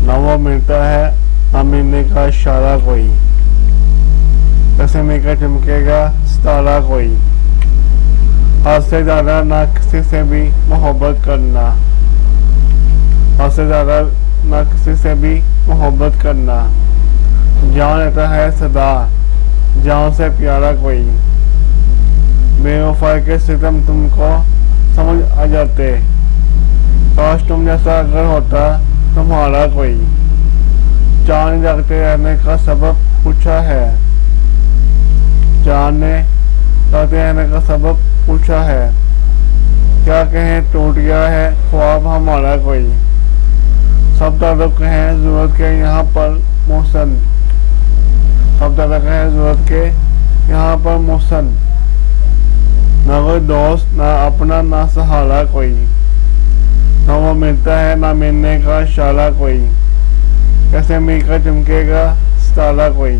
ना वो मिलता है ना मिलने का इशारा कोई, कैसे मिलकर चमकेगा सितारा कोई। हद से ज्यादा ना किसी से भी मोहब्बत करना, हद से ज्यादा ना किसी से भी मोहब्बत करना। जान लेता है सदा जान से प्यारा कोई, बेवफा के सितम तुमको समझ आ जाते, काश तुम जैसा अगर होता तुम्हारा कोई। चांद जगते रहने का सबब पूछा है, चांद ने जगते रहने का सबब पूछा है। क्या कहें टूट गया है ख्वाब हमारा कोई, सब तरफ कहें जरूरत के यहाँ पर मौसम, सब तरफ कहें जरूरत के यहाँ पर मौसम। ना कोई दोस्त ना अपना ना सहारा कोई, ना वो मिलता है ना मिलने का इशारा कोई, कैसे मिलकर चमकेगा सितारा कोई।